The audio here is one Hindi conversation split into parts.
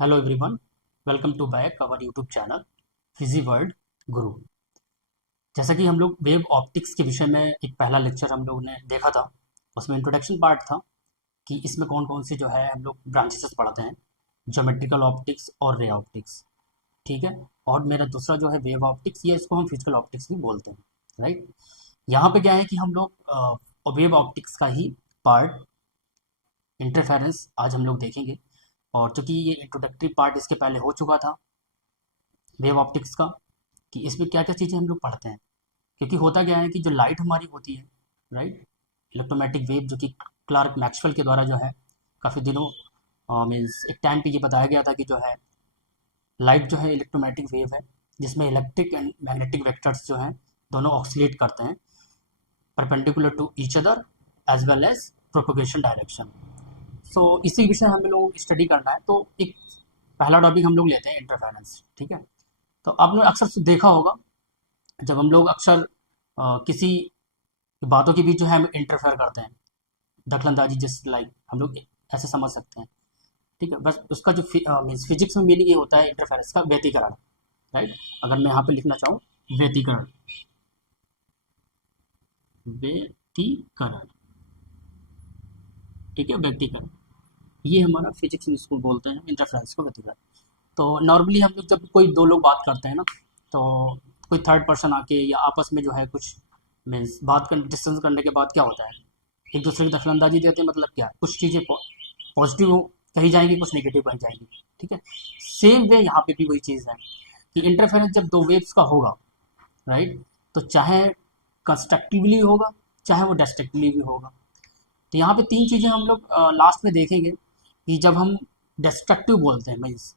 Hello everyone, welcome to back our YouTube channel physi world Guru. जैसा कि हम लोग वेव ऑप्टिक्स के विषय में एक पहला लेक्चर हम लोग ने देखा था। उसमें इंट्रोडक्शन पार्ट था कि इसमें कौन कौन से जो है हम लोग ब्रांचेस पढ़ते हैं, ज्योमेट्रिकल ऑप्टिक्स और रे ऑप्टिक्स। ठीक है। और मेरा दूसरा जो है वेव ऑप्टिक्स, ये इसको हम फिजिकल ऑप्टिक्स भी बोलते हैं। राइट। यहाँ पे क्या है कि हम लोग वेव ऑप्टिक्स का ही पार्ट इंटरफेरेंस आज हम लोग देखेंगे। और चूंकि ये इंट्रोडक्टरी पार्ट इसके पहले हो चुका था वेव ऑप्टिक्स का, कि इसमें क्या क्या चीज़ें हम लोग पढ़ते हैं। क्योंकि होता क्या है कि जो लाइट हमारी होती है, राइट, इलेक्ट्रोमैग्नेटिक वेव, जो कि क्लार्क मैक्सवेल के द्वारा जो है काफ़ी दिनों मीन्स एक टाइम पे ये बताया गया था कि जो है लाइट जो है इलेक्ट्रोमैग्नेटिक वेव है, जिसमें इलेक्ट्रिक एंड मैग्नेटिक वेक्टर्स जो हैं दोनों ऑक्सीलेट करते हैं perpendicular to each other as well as propagation direction. So इसी विषय हमें लोग स्टडी करना है। तो एक पहला टॉपिक हम लोग लेते हैं इंटरफेरेंस। ठीक है। तो आपने अक्सर देखा होगा, जब हम लोग अक्सर किसी बातों के बीच जो है हम इंटरफेयर करते हैं, दखलंदाजी, जस्ट लाइक हम लोग ऐसे समझ सकते हैं। ठीक है। बस उसका जो मीन्स फिजिक्स में मीनिंग ये होता है इंटरफेरेंस का, व्यतिकरण। राइट। अगर मैं यहाँ पे लिखना चाहूँ, व्यतिकरण, व्यतिकरण। ठीक है, व्यतिकरण, ये हमारा फिजिक्स में इसको बोलते हैं इंटरफेरेंस को, व्यतिकरण। तो नॉर्मली हम लोग जब कोई दो लोग बात करते हैं ना, तो कोई थर्ड पर्सन आके या आपस में जो है कुछ मीन्स बात कर डिस्कस करने के बाद क्या होता है, एक दूसरे की दखलंदाजी देते हैं। मतलब क्या, कुछ चीज़ें पॉजिटिव कही जाएंगी, कुछ नेगेटिव कही जाएंगी। ठीक है। सेम वे यहाँ पे भी वही चीज़ है कि इंटरफेरेंस जब दो वेव्स का होगा, राइट, तो चाहे कंस्ट्रक्टिवली होगा, चाहे वो डिस्ट्रक्टिवली भी होगा। तो यहाँ पे तीन चीज़ें हम लोग लास्ट में देखेंगे कि जब हम डिस्ट्रक्टिव बोलते हैं, मीन्स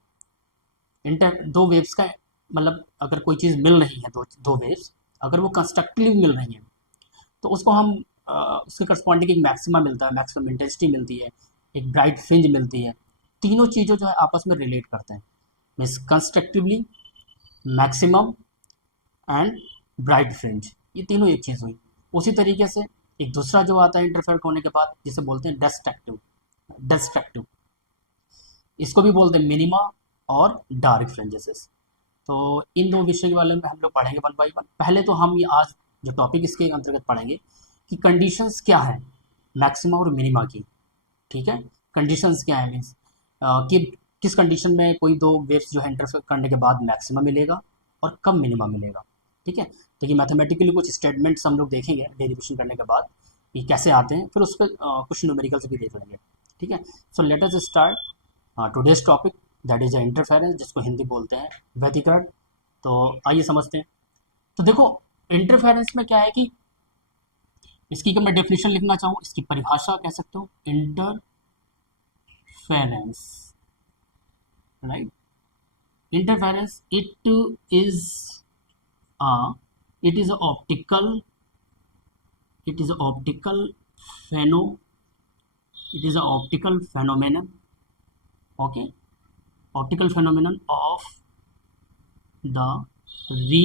इंटर दो वेव्स का, मतलब अगर कोई चीज़ मिल रही है, दो दो वेव्स अगर वो कंस्ट्रक्टिवली मिल रही हैं, तो उसको हम उसके करस्पॉन्डिंग एक मैक्सिमा मिलता है, मैक्सिमम इंटेंसिटी मिलती है, एक ब्राइट फ्रिंज मिलती है। तीनों चीज़ें जो है आपस में रिलेट करते हैं, means constructively, maximum and bright fringe, ये तीनों एक चीज़ हुई। उसी तरीके से एक दूसरा जो आता है इंटरफेयर होने के बाद, जिसे बोलते हैं डिस्ट्रक्टिव। डिस्ट्रक्टिव, इसको भी बोलते हैं मिनिमा और डार्क फ्रिंजेस। तो इन दो विषय के बारे में हम लोग पढ़ेंगे वन बाय वन। पहले तो हम ये आज जो टॉपिक इसके अंतर्गत पढ़ेंगे कि कंडीशंस क्या है मैक्सिमा और मिनिमा की। ठीक है। कंडीशंस क्या है, मीन्स कि किस कंडीशन में कोई दो वेव्स जो है इंटरफेयर करने के बाद मैक्सिमा मिलेगा और कब मिनिमा मिलेगा। ठीक है। तो ये मैथमेटिकली कुछ स्टेटमेंट्स हम लोग देखेंगे डेरिवेशन करने के बाद कि कैसे आते हैं, फिर उस पर कुछ न्यूमेरिकल्स भी देख लेंगे। ठीक है। सो let us start today's topic, that is a interference, जिसको हिंदी बोलते हैं व्यतिकरण। तो आइए समझते हैं। तो देखो, इंटरफेरेंस में क्या है कि इसकी अगर मैं डेफिनेशन लिखना चाहूँ, इसकी परिभाषा कह सकते हो, interference, right. Interference, is a it is a optical it is a optical pheno it is a optical phenomenon. Okay, optical phenomenon of the re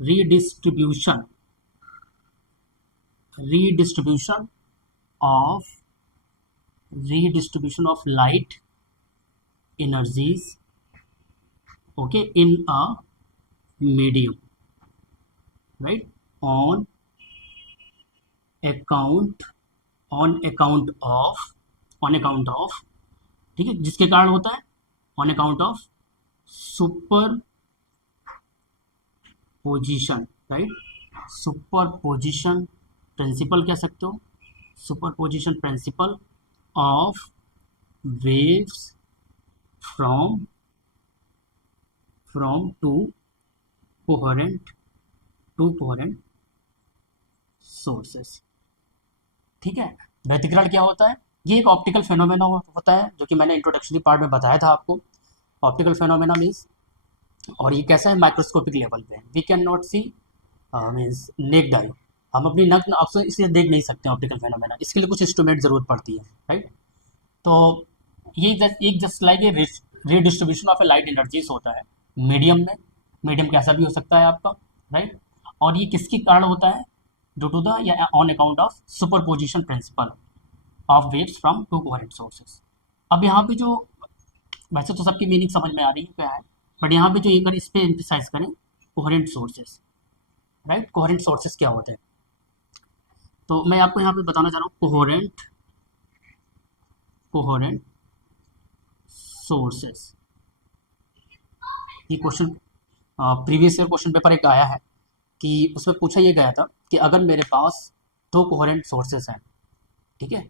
redistribution redistribution of redistribution of light energies, okay, in a medium, right, on account on account of on account of, ठीक है, जिसके कारण होता है on account of superposition, right, superposition principle कह सकते हो, superposition principle of waves from from coherent two coherent sources. ठीक है। व्यतिकरण क्या होता है, ये एक ऑप्टिकल फेनोमेना होता है, जो कि मैंने इंट्रोडक्शनरी पार्ट में बताया था आपको। ऑप्टिकल फेनोमेना मीन्स, और ये कैसा है, माइक्रोस्कोपिक लेवल पे, we can not see means naked eye, हम अपनी नग्न आँख से इसे देख नहीं सकते ऑप्टिकल फेनोमेना, इसके लिए कुछ इंस्ट्रूमेंट ज़रूरत पड़ती है, राइट। तो ये एक just like a redistribution of A light energies होता है मीडियम में। मीडियम कैसा भी हो सकता है आपका, राइट। और ये किसके कारण होता है, ड्यू टू द या on account of superposition principle of waves from to coherent sources. अब यहाँ पे जो वैसे तो सबकी मीनिंग समझ में आ रही है क्या है, बट यहाँ पे जो एक बार इस पे एम्फेसाइज करें, coherent sources, right. Coherent sources क्या होते हैं, तो मैं आपको यहाँ पे बताना चाह रहा हूँ कोहेरेंट कोहेरेंट सोर्सेस। ये question previous year question paper एक आया है कि उसमें पूछा ये गया था कि अगर मेरे पास दो कोहेरेंट सोर्सेस हैं, ठीक है,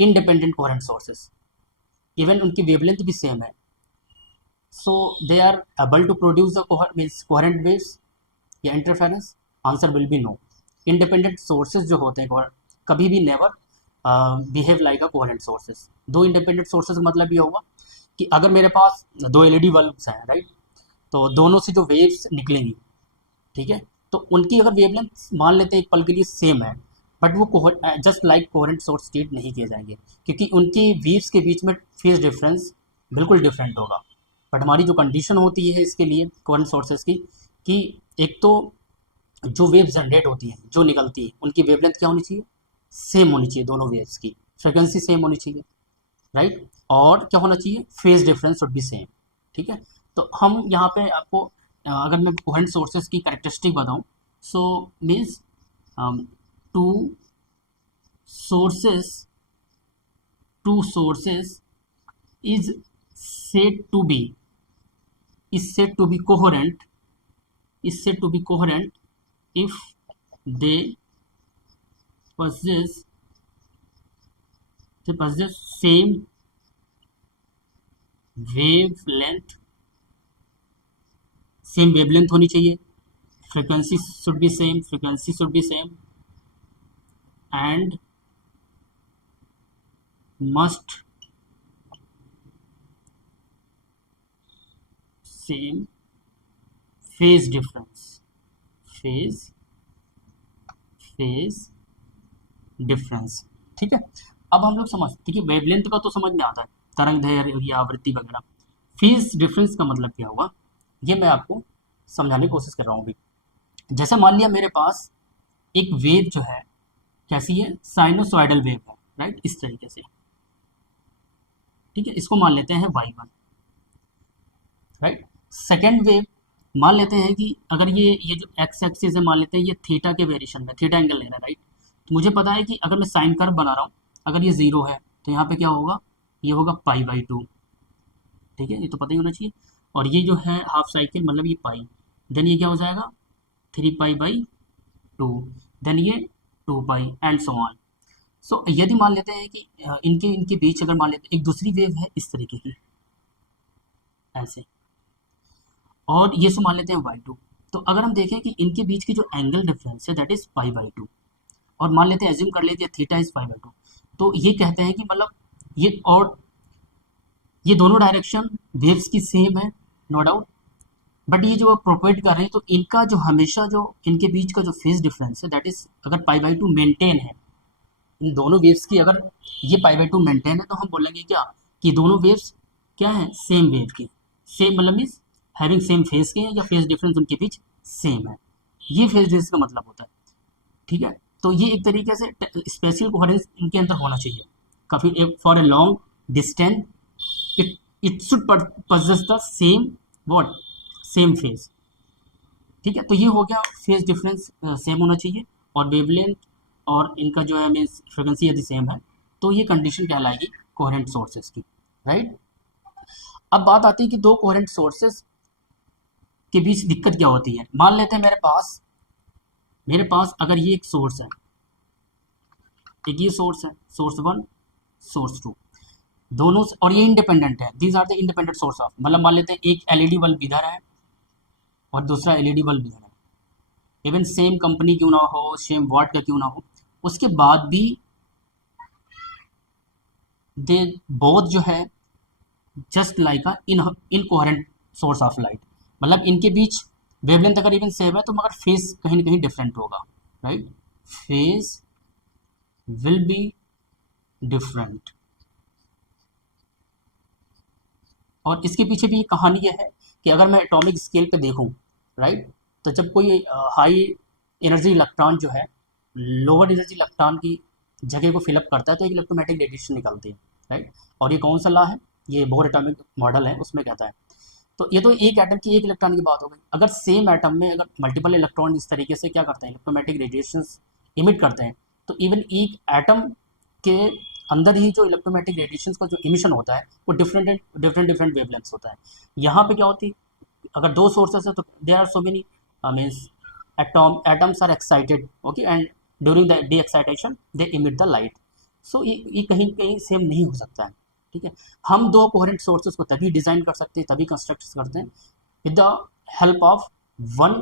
इंडिपेंडेंट कोहेरेंट सोर्सेस, इवन उनकी वेवलेंथ भी सेम है, so they are able to produce the coherent waves या interference, answer will be no. Independent sources जो होते हैं कभी भी never behave like a coherent sources. दो इंडिपेंडेंट सोर्सेज मतलब ये होगा कि अगर मेरे पास दो एलईडी बल्ब्स हैं, राइट, तो दोनों से जो वेव्स निकलेंगी, ठीक है, तो उनकी अगर वेवलेंथ मान लेते हैं एक पल के लिए सेम है, बट वो just like coherent source treat नहीं किए जाएंगे, क्योंकि उनकी वेव्स के बीच में फेज डिफरेंस बिल्कुल डिफरेंट होगा। बट हमारी जो कंडीशन होती है इसके लिए कोहेरेंट सोर्सेज की, कि एक तो जो वेव जनरेट होती हैं, जो निकलती है, उनकी वेवलेंथ क्या होनी चाहिए, सेम होनी चाहिए, दोनों वेव्स की फ्रिक्वेंसी सेम होनी चाहिए, राइट, और क्या होना चाहिए, phase difference should be same, ठीक है। तो हम यहाँ पे आपको अगर मैं कोहेरेंट सोर्सेज की कैरेक्टरिस्टिक बताऊँ, so means two sources is said to be is said to be coherent if they possess same wavelength, होनी चाहिए, frequency should be same and must same phase difference, ठीक है। अब हम लोग समझते कि वेवलेंथ का तो समझ में आता है, तरंग दैर्घ्य या आवृत्ति वगैरह, फेज डिफरेंस का मतलब क्या हुआ, ये मैं आपको समझाने की कोशिश कर रहा हूँ अभी। जैसे मान लिया मेरे पास एक वेव जो है कैसी है, साइनोसॉइडल वेव है, राइट, इस तरीके से, ठीक है, इसको मान लेते हैं y1, राइट। सेकेंड वेव मान लेते हैं कि अगर ये जो एक्स एक्सिस है, मान लेते हैं ये थीटा के वेरिएशन में, थीटा एंगल लेना है, राइट। तो मुझे पता है कि अगर मैं साइन कर्व बना रहा हूँ, अगर ये 0 है तो यहाँ पे क्या होगा, ये होगा π/2, ठीक है, ये तो पता ही होना चाहिए। और ये जो है हाफ साइकिल मतलब ये पाई, देन ये क्या हो जाएगा 3π/2, देन ये 2π एंड सो ऑन। सो यदि मान लेते हैं कि इनके बीच अगर मान लेते हैं एक दूसरी वेव है इस तरीके की, ऐसे, और ये से मान लेते हैं y2, तो अगर हम देखें कि इनके बीच की जो एंगल डिफरेंस है दैट इज π/2, और मान लेते हैं एज्यूम कर लेते हैं थीटा इज π/2, तो ये कहते हैं कि मतलब ये और ये दोनों डायरेक्शन वेव्स की सेम है, नो डाउट, बट ये जो प्रोपेट कर रहे हैं तो इनका जो हमेशा जो इनके बीच का जो फेज डिफरेंस है दैट इज अगर π/2 मेंटेन है, इन दोनों वेव्स की अगर ये π/2 मेंटेन है, तो हम बोलेंगे क्या कि दोनों वेव्स क्या है, सेम वेव की, सेम मतलब मीन्स हैविंग सेम फेज के हैं या फेज डिफरेंस उनके बीच सेम है, ये फेज डिफरेंस का मतलब होता है, ठीक है। तो ये एक तरीके से स्पेशल कोहेरेंस इनके अंदर होना चाहिए, काफ़ी for a long distance it should possess the same what, same phase, ठीक है। तो ये हो गया फेज डिफरेंस सेम होना चाहिए, और वेवलेंथ और इनका जो है मीन्स फ्रिक्वेंसी यदि सेम है, तो ये कंडीशन कहलाएगी कोहेरेंट सोर्सेज की, राइट। अब बात आती है कि दो कोहेरेंट सोर्सेज के बीच दिक्कत क्या होती है। मान लेते हैं मेरे पास अगर ये एक सोर्स है, एक ये सोर्स है, सोर्स 1 सोर्स 2, दोनों और ये इंडिपेंडेंट है, these are the independent source of, मतलब मान लेते हैं एक एलईडी बल्ब इधर है और दूसरा एलईडी बल्ब इधर है, इवन सेम कंपनी क्यों ना हो, सेम वाट का क्यों ना हो, उसके बाद भी दे बोथ जो है just like a incoherent source of light, मतलब इनके बीच वेवलेंथ अगर इवन सेम है तो मगर फेज कहीं ना कहीं डिफरेंट होगा, right, phase will be different. और इसके पीछे भी कहानी यह है कि अगर मैं एटॉमिक स्केल पे देखूं, राइट, तो जब कोई हाई एनर्जी इलेक्ट्रॉन जो है लोअर एनर्जी इलेक्ट्रॉन की जगह को फिलअप करता है तो एक इलेक्ट्रोमैग्नेटिक रेडिएशन निकलती है, राइट। और ये कौन सा लॉ है, ये बोर एटॉमिक मॉडल है उसमें कहता है। तो ये तो एक एटम की एक इलेक्ट्रॉन की बात हो गई। अगर सेम एटम में अगर मल्टीपल इलेक्ट्रॉन इस तरीके से क्या करते हैं, इलेक्ट्रोमैग्नेटिक रेडिएशंस इमिट करते हैं, तो इवन एक एटम के अंदर ही जो इलेक्ट्रोमैग्नेटिक रेडिएशंस का जो इमिशन होता है वो डिफरेंट डिफरेंट वेवलेंथ्स होता है। यहाँ पे क्या होती है, अगर दो सोर्सेस है तो there are so many means atoms are excited, okay, and during the de-excitation they emit the light. So ये कहीं कहीं सेम नहीं हो सकता है, ठीक है। हम दो कोहेरेंट सोर्सेज को तभी डिजाइन कर सकते हैं, तभी कंस्ट्रक्ट करते हैं with the help of one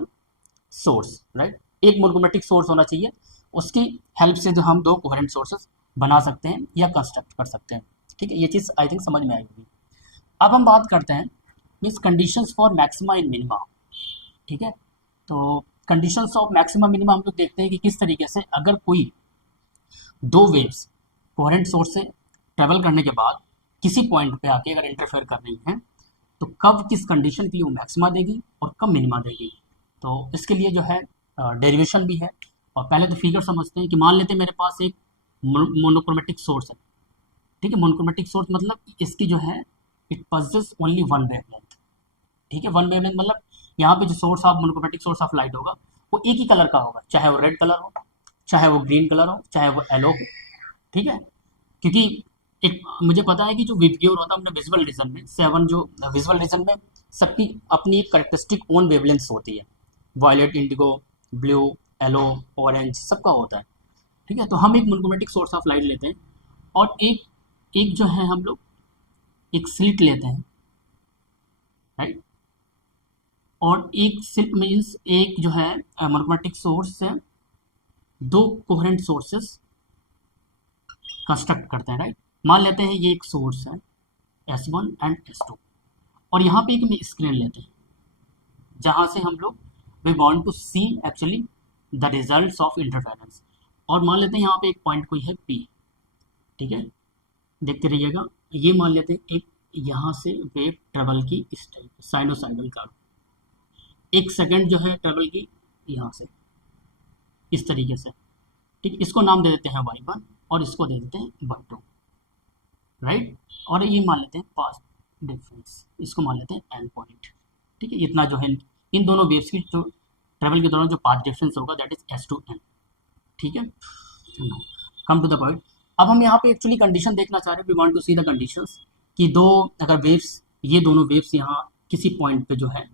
source, right. एक मोनोक्रोमैटिक सोर्स होना चाहिए, उसकी हेल्प से जो हम दो कोहेरेंट सोर्सेज बना सकते हैं या कंस्ट्रक्ट कर सकते हैं, ठीक है। ये चीज़ आई थिंक समझ में आएगी। अब हम बात करते हैं means conditions for maxima in minima, ठीक है। तो कंडीशंस ऑफ मैक्सिमम मिनिमम हम लोग देखते हैं कि किस तरीके से अगर कोई दो वेव्स कोहेरेंट सोर्स से ट्रेवल करने के बाद किसी पॉइंट पे आके अगर इंटरफेयर कर रही हैं तो कब किस कंडीशन के लिए वो मैक्सिमा देगी और कब मिनिमा देगी। तो इसके लिए जो है डेरिवेशन भी है। और पहले तो फिगर समझते हैं कि मान लेते हैं मेरे पास एक मोनोक्रोमेटिक सोर्स है, ठीक है। मोनोक्रोमेटिक सोर्स मतलब इसकी जो है it possesses only one wavelength, ठीक है। वन वेवलेंथ मतलब यहाँ पे जो source of monochromatic source of light होगा वो एक ही कलर का होगा, चाहे वो रेड कलर हो, चाहे वो ग्रीन कलर हो, चाहे वो येलो हो, ठीक है। क्योंकि एक मुझे पता है कि जो विबग्योर होता है अपने विजुअल रीजन में, सेवन जो विजुअल रीजन में सबकी अपनी एक करेक्टरिस्टिक ओन वेवलेंथ होती है, violet, indigo, blue, yellow, orange सबका होता है, ठीक है। तो हम एक मोनोक्रोमैटिक सोर्स ऑफ लाइट लेते हैं और एक एक जो है हम लोग एक स्लिट लेते हैं, राइट। और एक स्लिट मीन्स एक जो है मोनोक्रोमैटिक सोर्स से दो कोहेरेंट सोर्सेस कंस्ट्रक्ट करते हैं, राइट। मान लेते हैं ये एक सोर्स है S1 एंड S2 और यहाँ पे एक हम स्क्रीन लेते हैं जहाँ से हम लोग we want to see actually the results of interference. और मान लेते हैं यहाँ पे एक पॉइंट कोई है P, ठीक है, देखते रहिएगा। ये मान लेते हैं एक यहाँ से वेव ट्रेवल की इस टाइप साइनोसाइडल का एक सेकंड जो है ट्रेवल की यहाँ से इस तरीके से, ठीक। इसको नाम दे देते हैं y1 और इसको दे देते हैं y2, राइट। और ये मान लेते हैं पाथ डिफरेंस, इसको मान लेते हैं एंड पॉइंट, ठीक है। इतना जो है इन दोनों वेव्स की जो ट्रेवल के दौरान जो पाथ डिफरेंस होगा दैट इज S2n, ठीक है। Come to the point. अब हम यहाँ पे एक्चुअली कंडीशन देखना चाह रहे हैं, we want to see the conditions कि दो अगर वेव्स ये दोनों वेव्स यहाँ किसी पॉइंट पे जो है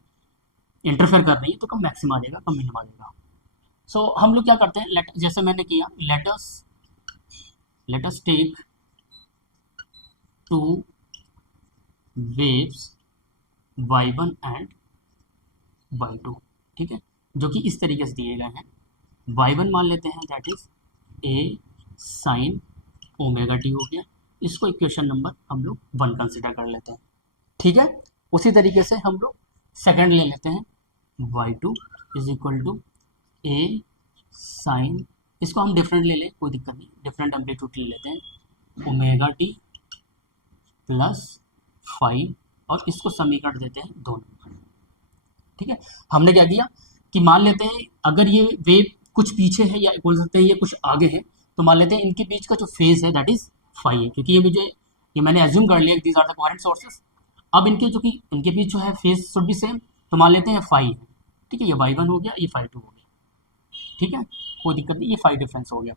इंटरफेयर कर रही है तो कब मैक्सिमा देगा, कब मिनिमा देगा। सो हम लोग क्या करते हैं, जैसे मैंने किया, let us take two waves y1 and y2, ठीक है, जो कि इस तरीके से दिए गए हैं। y1 मान लेते हैं that is a sine omega T हो गया, इसको इक्वेशन नंबर हम लोग 1 कंसिडर कर लेते हैं, ठीक है। उसी तरीके से हम लोग सेकंड ले लेते हैं y2 is equal to a sine, इसको हम डिफरेंट ले लें कोई दिक्कत नहीं, डिफरेंट एम्पलीट्यूड ले लेते हैं ओमेगा टी प्लस 5 और इसको समीकरण देते हैं 2 नंबर, ठीक है। हमने क्या किया कि मान लेते हैं अगर ये वेव कुछ पीछे है या बोल सकते हैं ये कुछ आगे है, तो मान लेते हैं इनके बीच का जो फेज है दैट इज फाई है, क्योंकि ये मैंने एज्यूम कर लिया these are the coherent sources. अब इनके जो कि इनके बीच जो है फेज शुड बी सेम, तो मान लेते हैं फाई है, ठीक है। ये y1 हो गया, ये y2 हो गया, ठीक है, कोई दिक्कत नहीं, ये फाई डिफरेंस हो गया।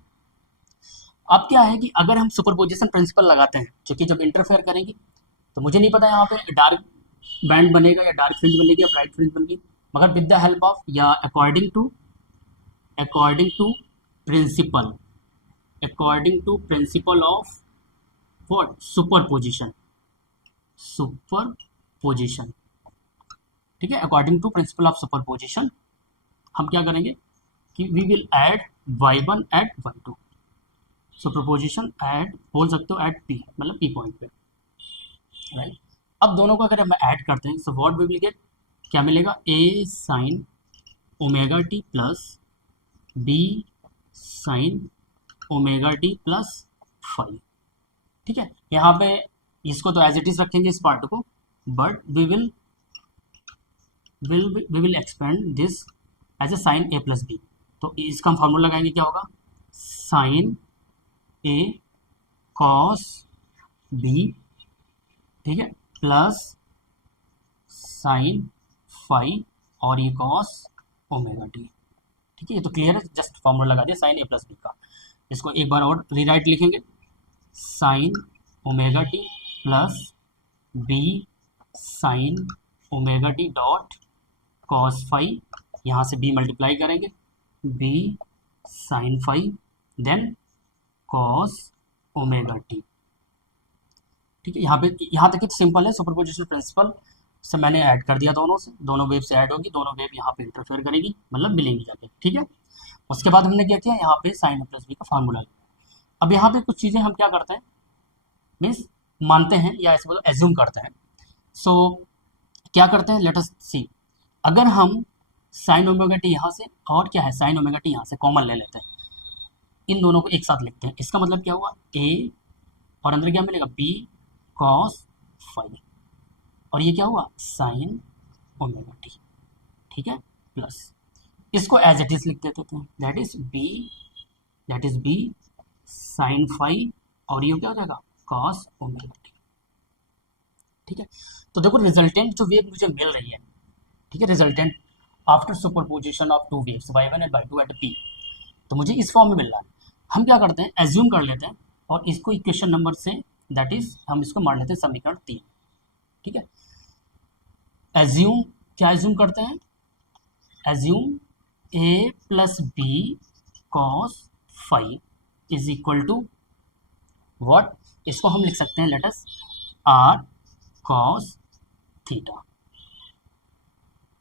अब क्या है कि अगर हम सुपरपोजिशन प्रिंसिपल लगाते हैं, क्योंकि जब इंटरफेयर करेंगी तो मुझे नहीं पता यहाँ पे डार्क बैंड बनेगा या डार्क फ्रिंज बनेगी या ब्राइट फ्रिंज बनेगी, मगर विद द हेल्प ऑफ या according to principle of what, superposition, ठीक है। According to principle of superposition हम क्या करेंगे कि we will add y1 at y2, superposition add बोल सकते हो एट p, मतलब p पॉइंट पे, राइट। अब दोनों को अगर हम ऐड करते हैं so what we will get, क्या मिलेगा, a sine omega t plus b sine omega t plus 5, ठीक है। यहाँ पे इसको तो एज इट इज रखेंगे इस पार्ट को, but we will expand this as a sine a plus b. तो इसका हम फॉर्मूला लगाएंगे, क्या होगा, साइन a कॉस b ठीक है, प्लस साइन फाई और ये कॉस ओमेगा टी। ठीक है, ये तो क्लियर है, जस्ट फॉर्मूला लगा दिया साइन ए प्लस बी का। इसको एक बार और रीराइट लिखेंगे, sine omega t plus b sine omega t dot cos phi, यहाँ से बी मल्टीप्लाई करेंगे, b sine phi then cos omega t. ठीक है, यहाँ तक सिंपल है, सुपरपोजिशन प्रिंसिपल से मैंने ऐड कर दिया दोनों से, दोनों वेव से ऐड होगी, दोनों वेव यहाँ पे इंटरफेयर करेगी, मतलब मिलेंगी जाके। ठीक है, उसके बाद हमने क्या किया, यहाँ पे साइन ए प्लस बी का फार्मूला लिया। अब यहाँ पे कुछ चीज़ें हम क्या करते हैं, मीन्स मानते हैं या ऐसे बोलो एज्यूम करते हैं। सो क्या करते हैं, लेट अस सी, अगर हम साइन ओमेगा टी यहाँ से और क्या है साइन ओमेगा टी यहाँ से कॉमन ले लेते हैं, इन दोनों को एक साथ लिखते हैं, इसका मतलब क्या हुआ, ए और अंदर क्या मिलेगा, बी कॉस फाई, और ये क्या हुआ, साइन ओमेगा टी। ठीक है, प्लस इसको एज इट इज लिख देते थे, that is b sine phi और ये क्या हो जाएगा, कॉस ओमेगा टी। ठीक है, तो देखो रिजल्टेंट जो वेव मुझे मिल रही है, ठीक है, resultant after superposition of two waves y1 and y2 at p, तो मुझे इस फॉर्म में मिल रहा है। हम क्या करते हैं, एज्यूम कर लेते हैं और इसको इक्वेशन नंबर से, दैट इज हम इसको मान लेते हैं समीकरण 3। ठीक है, एज्यूम क्या एज्यूम करते हैं, assume a plus b cos phi is equal to what, इसको हम लिख सकते हैं let us r cos theta.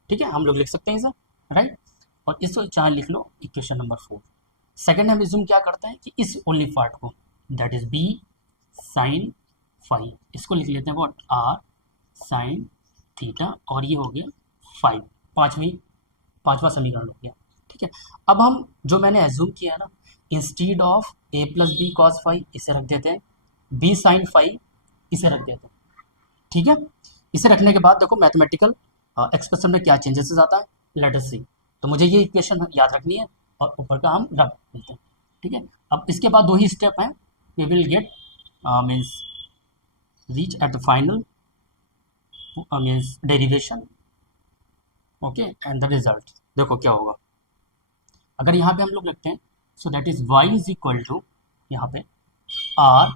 ठीक है, हम लोग लिख सकते हैं इसे, राइट, और इसको चाहे लिख लो इक्वेशन नंबर 4। सेकंड हम एज्यूम क्या करते हैं कि इस ओनली पार्ट को, that is b sine phi, इसको लिख लेते हैं व्हाट, आर साइन थीटा, और ये हो गया 5, पांचवा समीकरण हो गया। ठीक है, अब हम जो मैंने एज्यूम किया ना, instead of a plus b cos phi इसे रख देते हैं, बी साइन फाई इसे रख देते हैं। ठीक है, इसे रखने के बाद देखो मैथमेटिकल एक्सप्रेशन में क्या चेंजेस आता है, लेट अस सी। तो मुझे ये इक्वेशन याद रखनी है और ऊपर का हम रख देते हैं। ठीक है, अब इसके बाद दो ही स्टेप हैं, we will get means reach at the final means derivation, okay, and the result. देखो क्या होगा, अगर यहाँ पे हम लोग रखते हैं, so that is y is equal to यहाँ पे r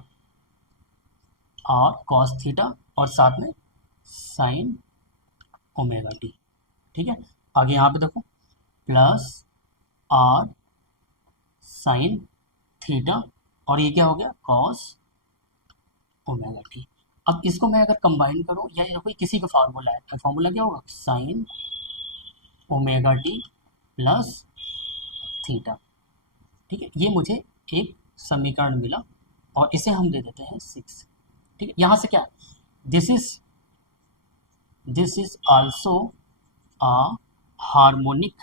कॉस थीटा और साथ में साइन ओमेगा टी। ठीक है, आगे यहाँ पे देखो प्लस r साइन थीटा और ये क्या हो गया, कॉस ओमेगा टी। अब इसको मैं अगर कंबाइन करूँ, या देखो किसी का फार्मूला है, फार्मूला क्या होगा, sign omega t plus theta. ठीक है, ये मुझे एक समीकरण मिला और इसे हम दे देते हैं 6। ठीक है, यहाँ से क्या, this is also a harmonic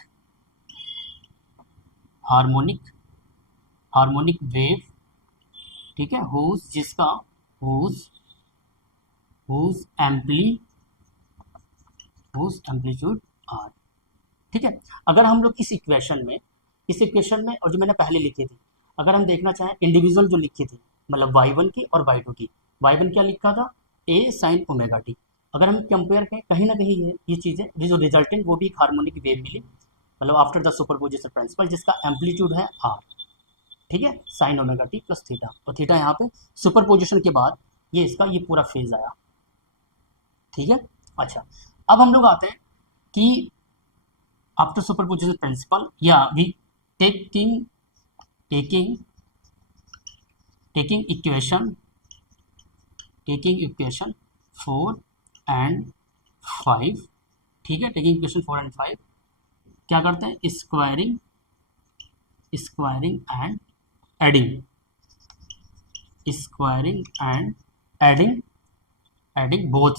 wave. ठीक है, whose एम्पलीट्यूड r। ठीक है, अगर हम लोग इस इक्वेशन में और जो मैंने पहले लिखी थी, अगर हम देखना चाहें इंडिविजुअल जो लिखी थी, मतलब y1 की और y2 की, y1 क्या लिखा था, a साइन ओमेगा टी। अगर हम कंपेयर करें, कहीं ना कहीं ये चीज़ें, ये जो रिजल्टेंट वो भी एक हार्मोनिक वेव मिली, मतलब आफ्टर द सुपरपोजिशन प्रिंसिपल, जिसका एम्पलीट्यूड है r। ठीक है, sign omega t plus theta, और थीटा यहाँ पे सुपरपोजिशन के बाद ये पूरा फेज आया। ठीक है, अच्छा, अब हम लोग आते हैं कि आफ्टर सुपरपोजिशन प्रिंसिपल, या वी टेकिंग इक्वेशन 4 एंड 5। ठीक है, टेकिंग इक्वेशन 4 एंड 5 क्या करते हैं, squaring and adding both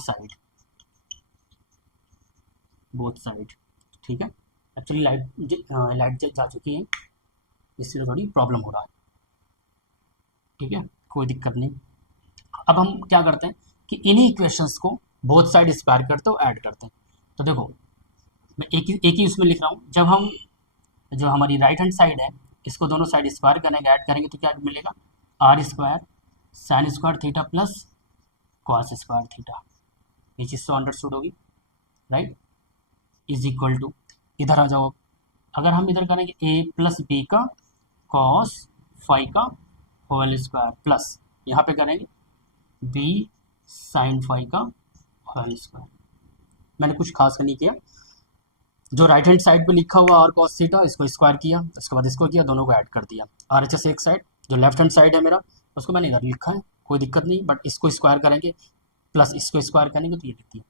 side. ठीक है, एक्चुअली लाइट जा चुकी है, इसलिए थोड़ी प्रॉब्लम हो रहा है। ठीक है, कोई दिक्कत नहीं। अब हम क्या करते हैं कि इन्हीं इक्वेशंस को बोथ साइड स्क्वायर करते हो, ऐड करते हैं। तो देखो मैं एक ही उसमें लिख रहा हूँ, जब हम जो हमारी राइट हैंड साइड है इसको दोनों साइड स्क्वायर करेंगे, ऐड करेंगे, तो क्या मिलेगा, r square sine square theta plus cos square theta, ये चीज़ तो अंडरस्टूड होगी, राइट, इज इक्वल टू, इधर आ जाओ, अगर हम इधर करेंगे ए प्लस बी का कॉस फाई का होल स्क्वायर प्लस यहाँ पे करेंगे बी साइन फाई का होल स्क्वायर। मैंने कुछ खास नहीं किया, जो राइट हैंड साइड पे लिखा हुआ आर कॉस थीटा इसको स्क्वायर किया, उसके बाद इसको किया, दोनों को ऐड कर दिया। आर एच एस एक साइड, जो लेफ्ट हैंड साइड है मेरा उसको मैंने इधर लिखा है, कोई दिक्कत नहीं, बट इसको स्क्वायर करेंगे प्लस इसको स्क्वायर करेंगे तो ये लिख दिया।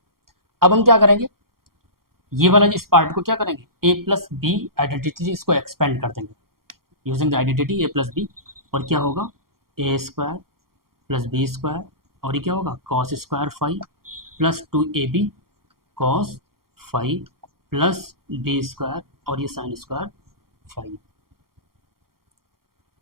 अब हम क्या करेंगे, ये वाला इस पार्ट को क्या करेंगे, ए प्लस बी आइडेंटिटी इसको एक्सपेंड कर देंगे using the identity a plus b, और क्या होगा a square plus b square, और ये क्या होगा cos square phi plus 2ab cos phi plus b square, और ये साइन स्क्वायर फाई।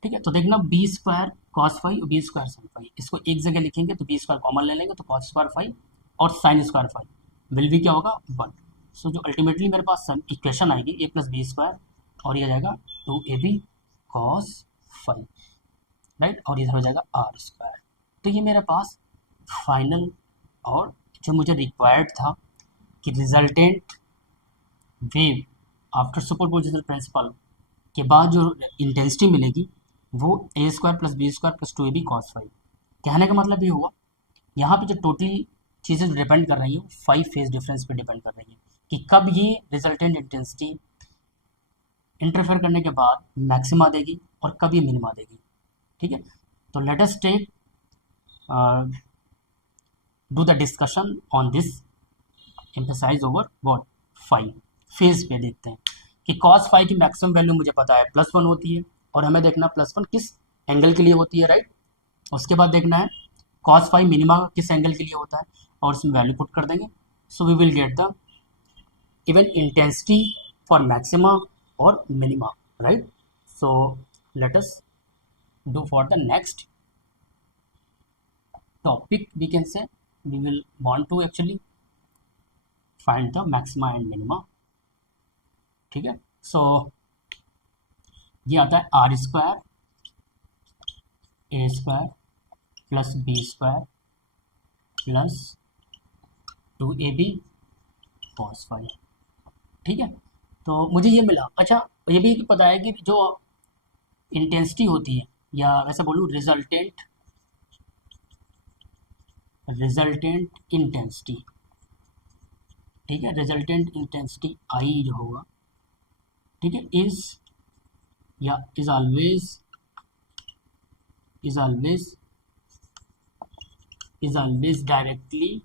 ठीक है, तो देखना बी स्क्वायर कॉस फाई और बी स्क्वायर साइन फाई, इसको एक जगह लिखेंगे तो बी स्क्वायर कॉमन ले लेंगे तो कॉस स्क्वायर फाई और साइन स्क्वायर फाई विल भी क्या होगा 1। सो जो अल्टीमेटली मेरे पास इक्वेशन आएगी ए प्लस बी स्क्वायर, और ये जाएगा 2ab कॉस फाई, राइट, और इधर हो जाएगा आर स्क्वायर। तो ये मेरे पास फाइनल, और जो मुझे रिक्वायर्ड था कि resultant wave after superposition principle के बाद जो इंटेंसिटी मिलेगी वो a square plus b square plus 2ab cos phi. कहने का मतलब ये हुआ यहाँ पे जो टोटली चीज़ें डिपेंड कर रही हैं 5 फेज डिफरेंस पे डिपेंड कर रही हैं कि कब ये रिजल्टेंट इंटेंसिटी इंटरफेयर करने के बाद मैक्सिमा देगी और कब ये मिनिमा देगी। ठीक है, तो let us take do the discussion on this, emphasise over what 5 phase पे देखते हैं कि कॉस फाई की मैक्सिमम वैल्यू मुझे पता है +1 होती है, और हमें देखना +1 किस एंगल के लिए होती है, राइट। उसके बाद देखना है कॉस फाई मिनिमा किस एंगल के लिए होता है, और इसमें वैल्यू पुट कर देंगे। So we will get the even intensity for maxima और minima, right. So let us do for the next topic, we can say we will want to actually find the maxima and minima। ठीक है, सो ये आता है R square a square plus b square plus 2ab cos phi. ठीक है, तो मुझे ये मिला। अच्छा, ये भी पता है कि जो इंटेंसिटी होती है, या वैसे बोलूँ रिजल्टेंट इंटेंसिटी, ठीक है, रिजल्टेंट इंटेंसिटी आई जो होगा, ठीक है, is always directly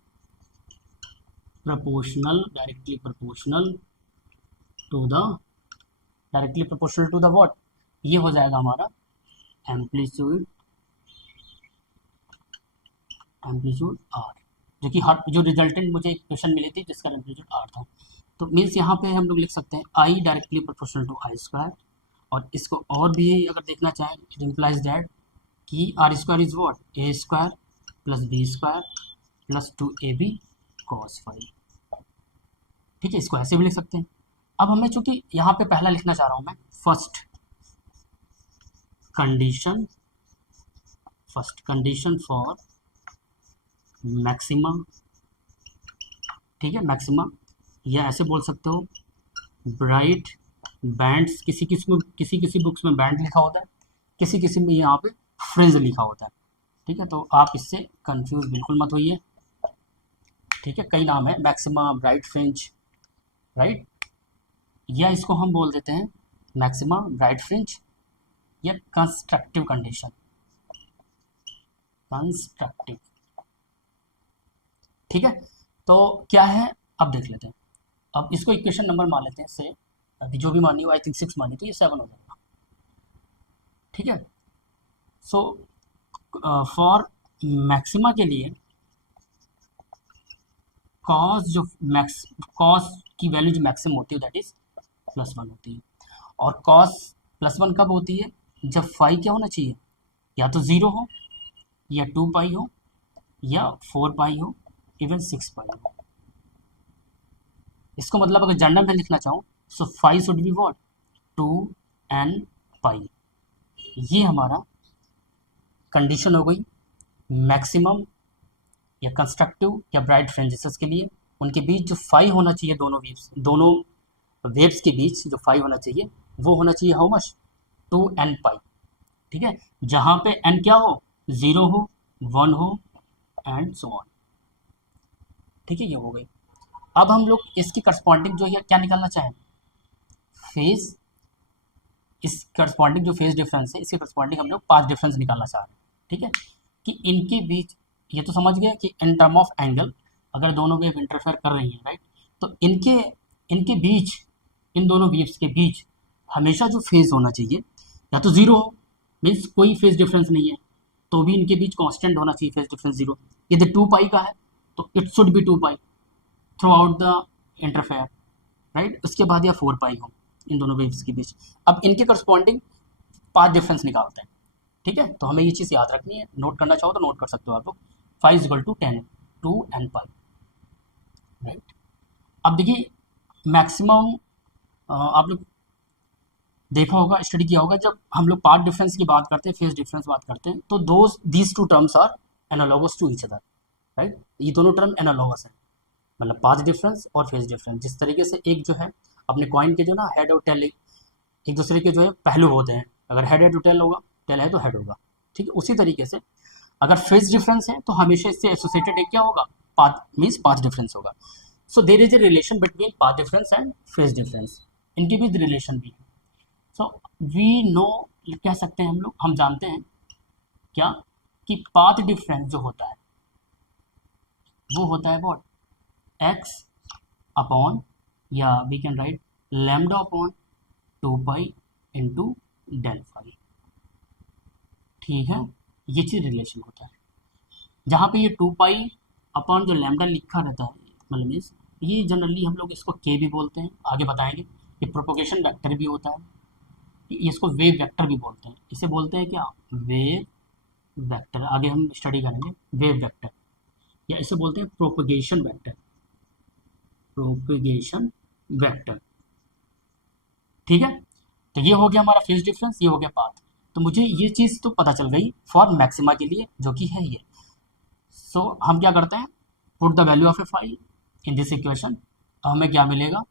proportional to the what, ये हो जाएगा हमारा एम्पलीट्यूड आर, जो कि हर जो रिजल्टेंट मुझे इक्वेशन मिली थी जिसका एम्पलीट्यूड आर था। तो मीन्स यहाँ पे हम लोग लिख सकते हैं I directly proportional to I square, और इसको और भी अगर देखना चाहें इट इम्प्लाइज दैट कि R square is what a square plus b square plus 2ab cos phi. ठीक है, इसको ऐसे भी लिख सकते हैं। अब हमें चूंकि यहाँ पे पहला लिखना चाह रहा हूँ मैं फर्स्ट कंडीशन फॉर मैक्सिमा, ठीक है, मैक्सिमा, या ऐसे बोल सकते हो ब्राइट बैंड्स, किसी बुक्स में बैंड लिखा होता है, किसी में यहाँ पे फ्रिंज लिखा होता है। ठीक है, तो आप इससे कंफ्यूज बिल्कुल मत होइए। ठीक है, कई नाम है, मैक्सिमा, ब्राइट फ्रिंज, राइट, या इसको हम बोल देते हैं मैक्सिमा, ब्राइट फ्रिंज, या कंस्ट्रक्टिव कंडीशन, कंस्ट्रक्टिव। ठीक है, तो क्या है अब देख लेते हैं। अब इसको इक्वेशन नंबर मान लेते हैं, से अभी जो भी मानी हो, आई थिंक 6 मानी, तो ये 7 हो जाएगा। ठीक है, सो फॉर मैक्सिमा के लिए कॉस की वैल्यू जो मैक्सिमम होती है दैट इज +1 होती है, और कॉस +1 कब होती है, जब फाई क्या होना चाहिए, या तो 0 हो, या 2 पाई हो, या 4 पाई हो, इवन 6 पाई हो। इसको मतलब अगर जनरल में लिखना चाहूँ so phi should be what 2n pi. ये हमारा कंडीशन हो गई मैक्सिमम या कंस्ट्रक्टिव या ब्राइट फ्रिंजेस के लिए उनके बीच जो फाई होना चाहिए, दोनों वेव्स के बीच जो फाई होना चाहिए वो होना चाहिए हाउ मच, 2n पाई। ठीक है, जहाँ पे n क्या हो, 0 हो, 1 हो एंड सो ऑन। ठीक है, ये हो गई। अब हम लोग इसकी करस्पॉन्डिंग जो है क्या निकालना चाहें, फेज, इस करस्पॉन्डिंग जो फेज डिफरेंस है इसके करस्पॉन्डिंग हम लोग पाथ डिफरेंस निकालना चाह रहे हैं। ठीक है, कि इनके बीच, ये तो समझ गए कि इन टर्म ऑफ एंगल अगर दोनों वेव इंटरफेयर कर रही हैं, राइट, तो इनके इनके बीच, इन दोनों वेव्स के बीच हमेशा जो फेज होना चाहिए या तो जीरो हो, मीन्स कोई फेज डिफरेंस नहीं है, तो भी इनके बीच कांस्टेंट होना चाहिए फेज डिफरेंस जीरो। यदि 2 पाई का है तो it should B 2 pi through out the interfere, right. उसके बाद या 4 पाई हो इन दोनों वेव्स के बीच। अब इनके करस्पॉन्डिंग पाथ डिफरेंस निकालते हैं। ठीक है, तो हमें ये चीज़ याद रखनी है, नोट करना चाहो तो नोट कर सकते हो आप लोग। 5 equal to 10 2n pi, right. अब देखिए मैक्सिमम आप लोग देखा होगा, स्टडी किया होगा, जब हम लोग पार्ट डिफरेंस की बात करते हैं, फेज डिफरेंस बात करते हैं, तो these two terms are analogous to each other, right. ये दोनों टर्म एनालॉगस है, मतलब पाथ डिफरेंस और फेज डिफरेंस। जिस तरीके से एक जो है अपने कॉइन के जो ना हेड और टेल एक दूसरे के जो है पहलू होते हैं, अगर हेड है तो टेल होगा, टेल है तो हेड होगा। ठीक है, उसी तरीके से अगर फेज डिफरेंस है तो हमेशा इससे एसोसिएटेड एक क्या होगा, पाथ, मीन्स पाथ डिफरेंस होगा। So there is a relation between path difference and phase difference, इनके बीच रिलेशन भी है। सो वी नो, कह सकते हैं हम जानते हैं क्या, कि पाथ डिफरेंस जो होता है वो होता है व्हाट, एक्स अपॉन, या we can write lambda upon 2 pi into del phi. ठीक है, ये चीज रिलेशन होता है, जहाँ पे ये 2 पाई अपॉन जो लैम्डा लिखा रहता है, मतलब मीन्स ये जनरली हम लोग इसको के भी बोलते हैं, आगे बताएंगे। ये प्रोपोगेशन वेक्टर भी होता है, इसको वेव वेक्टर भी बोलते हैं, इसे बोलते हैं क्या, वेव वेक्टर, आगे हम स्टडी करेंगे वेव वेक्टर, या इसे बोलते हैं प्रोपोगेशन वेक्टर, प्रोपोगेशन वेक्टर। ठीक है, तो ये हो गया हमारा फेज डिफरेंस, ये हो गया पाथ। तो मुझे ये चीज़ तो पता चल गई फॉर मैक्सिमा के लिए, जो कि है ये। सो हम क्या करते हैं, put the value of a phi in this equation, हमें क्या मिलेगा,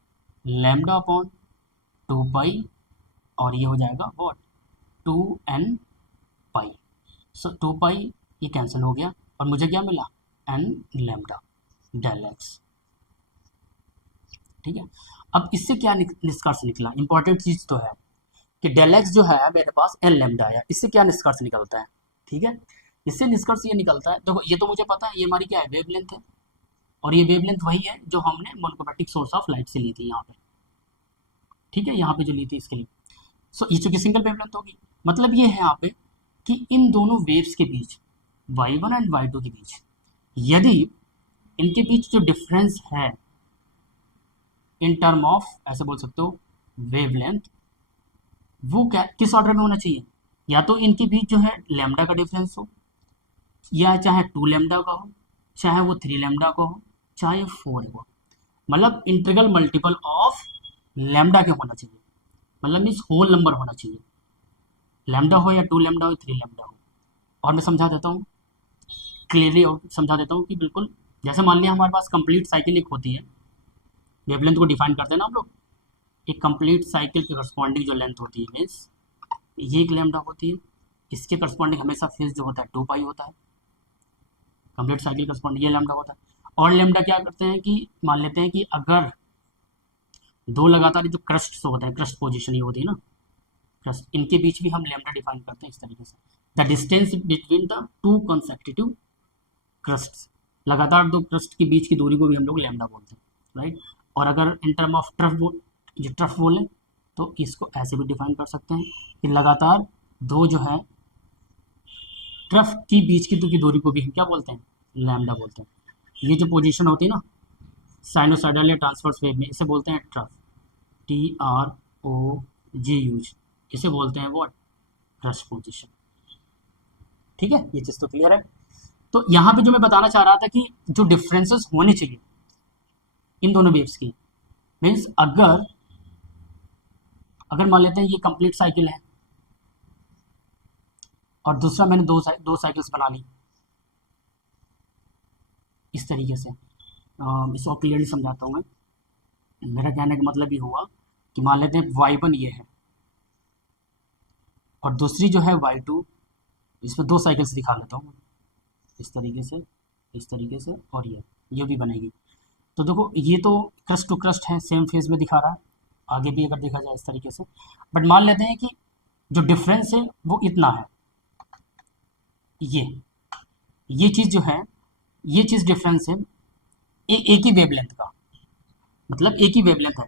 लैम्डा अपॉन 2 पाई, और ये हो जाएगा व्हाट, 2n पाई। सो 2 पाई ये कैंसिल हो गया और मुझे क्या मिला, n लैम्डा डेल एक्स। ठीक है, अब इससे क्या निष्कर्ष निकला, इंपॉर्टेंट चीज़ तो है कि डेल एक्स जो है मेरे पास एन लेमडा आया, इससे क्या निष्कर्ष निकलता है। ठीक है, इससे निष्कर्ष ये निकलता है, देखो ये तो मुझे पता है ये हमारी क्या है, वेवलेंथ है, और ये वेवलेंथ वही है जो हमने मोनोक्रोमैटिक सोर्स ऑफ लाइट से ली थी यहाँ पे। ठीक है, यहाँ पे जो ली थी इसके लिए। सो ये चूंकि सिंगल वेवलेंथ होगी, मतलब ये है यहाँ पे कि इन दोनों वेव्स के बीच, y1 एंड y2 के बीच, यदि इनके बीच जो डिफरेंस है इन टर्म ऑफ, ऐसे बोल सकते हो, वेवलेंथ, वो क्या किस ऑर्डर में होना चाहिए, या तो इनके बीच जो है लैम्डा का डिफरेंस हो, या चाहे 2 लैम्डा का हो, चाहे वो 3 लैम्डा का हो, चाहे 4 हो, मतलब इंटीग्रल मल्टीपल ऑफ लैम्डा के होना चाहिए, मतलब मीन्स होल नंबर होना चाहिए, लैम्डा हो या 2 लैम्डा हो, 3 लैम्डा हो। और मैं समझा देता हूँ क्लियरली, और समझा देता हूँ कि बिल्कुल जैसे मान लिया हमारे पास कंप्लीट साइकिल एक होती है, वेवलेंथ को डिफाइन करते हैं ना हम लोग, एक कंप्लीट साइकिल की करस्पॉन्डिंग जो लेंथ होती है, मीन्स ये एक लैम्डा होती है, इसके करस्पॉन्डिंग हमेशा फेज जो होता है 2 पाई होता है, कंप्लीट साइकिल करस्पॉन्डिंग ये लैम्डा होता है। और लैम्डा क्या करते हैं कि मान लेते हैं कि अगर दो लगातार जो क्रस्ट होता है, क्रस्ट पोजीशन ये होती है ना, क्रस्ट, इनके बीच भी हम लैम्डा डिफाइन करते हैं इस तरीके से, the distance between the 2 consecutive crust, लगातार दो क्रस्ट के बीच की दूरी को भी हम लोग लैम्डा बोलते हैं, राइट। और अगर इन टर्म ऑफ ट्रफ बोले तो इसको ऐसे भी डिफाइन कर सकते हैं कि लगातार दो जो है ट्रफ की बीच की दूरी को भी हम क्या बोलते हैं, लैम्डा बोलते हैं। ये जो पोजीशन होती है ना साइनोसाइडल या ट्रांसवर्स वेव में, इसे बोलते हैं ट्रफ, TROGUH, इसे बोलते हैं व्हाट, क्रस्ट पोजीशन। ठीक है, ये चीज़ तो क्लियर है। तो यहाँ पे जो मैं बताना चाह रहा था कि जो डिफरेंसेस होने चाहिए इन दोनों वेव्स की, मीन्स अगर मान लेते हैं ये कंप्लीट साइकिल है और दूसरा मैंने दो साइकिल्स बना ली, इस तरीके से इसको क्लियरली समझाता हूँ मैं। मेरा कहने का मतलब ये हुआ कि मान लेते हैं y1 ये है और दूसरी जो है y2, इसमें 2 साइकिल्स दिखा लेता हूँ इस तरीके से, इस तरीके से, और ये भी बनेगी। तो देखो ये तो क्रस्ट टू क्रस्ट है, सेम फेज में दिखा रहा है, आगे भी अगर देखा जाए इस तरीके से। बट मान लेते हैं कि जो डिफरेंस है वो इतना है, ये चीज़ जो है, ये चीज़ डिफरेंस है एक ही वेवलेंथ का, मतलब एक ही वेवलेंथ है।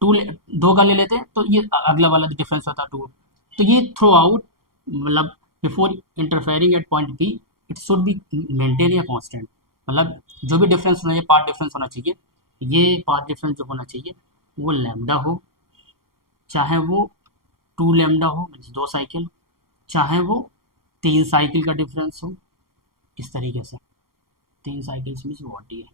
टू दो का ले लेते हैं तो ये अगला वाला जो डिफरेंस होता है 2, तो ये थ्रू आउट, मतलब before interfering at point B it should be maintain या कांस्टेंट, मतलब जो भी डिफरेंस होना चाहिए, पार्ट डिफरेंस होना चाहिए, ये पार्ट डिफरेंस जो होना चाहिए वो लैम्डा हो, चाहे वो 2 लैम्डा हो मीन्स 2 साइकिल, चाहे वो 3 साइकिल का डिफरेंस हो, इस तरीके से 3 साइकिल्स मीन्स वॉट, ये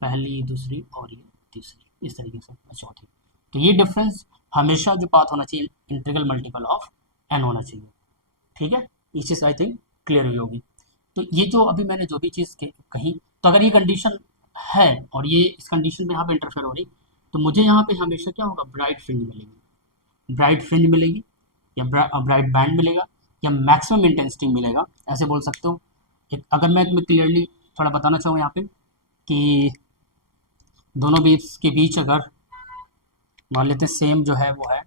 पहली, दूसरी और ये तीसरी, इस तरीके से चौथी। तो ये डिफरेंस हमेशा जो पाथ होना चाहिए इंटीग्रल मल्टीपल ऑफ एन होना चाहिए। ठीक है, ये चीज़ आई थिंक क्लियर हुई होगी। तो ये जो अभी मैंने जो भी चीज़ कही, तो अगर ये कंडीशन है और ये इस कंडीशन में यहाँ पे इंटरफेयर हो रही, तो मुझे यहाँ पे हमेशा क्या होगा, ब्राइट फ्रिंज मिलेगी, ब्राइट फ्रिंज मिलेगी या ब्राइट बैंड मिलेगा या मैक्सिमम इंटेंसिटी मिलेगा, ऐसे बोल सकते हो। अगर मैं तुम्हें क्लियरली थोड़ा बताना चाहूँ यहाँ पे कि दोनों वेव्स के बीच अगर मान लेते हैं सेम जो है वो है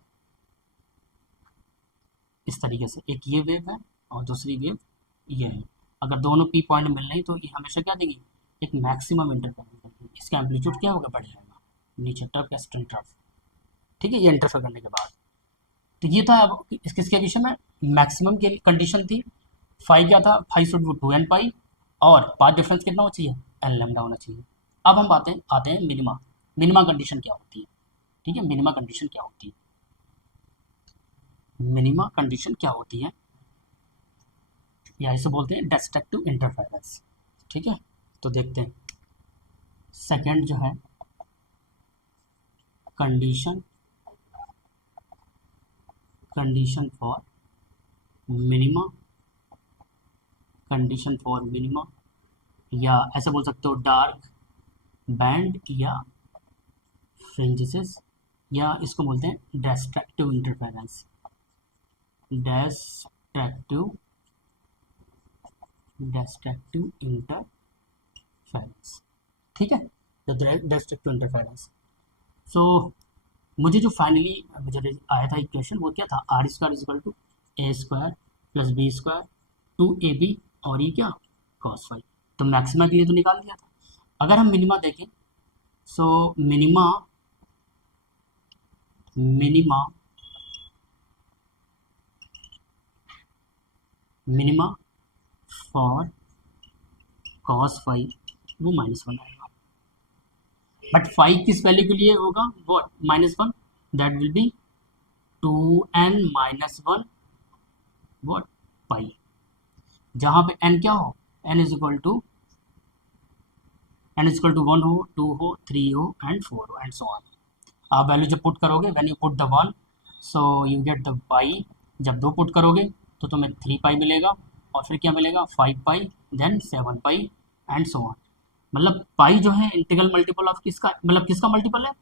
इस तरीके से, एक ये वेव है और दूसरी वेव ये है, अगर दोनों पी पॉइंट मिल रही तो ये हमेशा क्या देगी, एक मैक्सिमम इंटरफेरेंस देगी, इसका एम्पलीट्यूड क्या होगा, बढ़ जाएगा नीचे टर्फ या स्ट्रेट टर्फ। ठीक है, ये इंटरफेयर करने के बाद, तो ये था। अब किसके विषय में, मैक्सिमम की कंडीशन थी, फाई क्या था, फाई शुड बी 2n पाई और पाथ डिफरेंस कितना होना चाहिए, एन लैम्डा होना चाहिए। अब हम आते हैं मिनिमा। मिनिमा कंडीशन क्या होती है, ठीक है, मिनिमा कंडीशन क्या होती है, मिनिमा कंडीशन क्या होती है, या इसे बोलते हैं डिस्ट्रक्टिव इंटरफेरेंस। ठीक है, तो देखते हैं सेकंड जो है condition for minima, condition for minima, या ऐसे बोल सकते हो डार्क बैंड या फ्रिंजेस, या इसको बोलते हैं डिस्ट्रक्टिव इंटरफेरेंस, डिस्ट्रक्टिव इंटरफेरेंस। ठीक है, तो डिस्ट्रक्टिव इंटरफेरेंस। सो मुझे जो फाइनली मुझे आया था इक्वेशन वो क्या था, R square is equal to a square plus b square 2ab और ये क्या कॉस फाई। तो मैक्सिमा के लिए तो निकाल दिया था। अगर हम मिनिमा देखें, सो मिनिमा फॉर कॉस फाई वो -1 आएगा, बट फाई किस वैल्यू के लिए होगा, वो -1, that will be 2n-1 what पाई, जहाँ पे n क्या हो, n इज इक्वल टू 1 हो, 2 हो, 3 हो एंड 4 हो एंड सो ऑन। आप वैल्यू जब पुट करोगे, when you put the 1 so you get the pi, जब 2 पुट करोगे तो तुम्हें 3 पाई मिलेगा और फिर क्या मिलेगा 5 pi, then 7 pi and so on. मतलब पाई जो है इंटीग्रल मल्टीपल ऑफ किसका, मतलब किसका मल्टीपल है,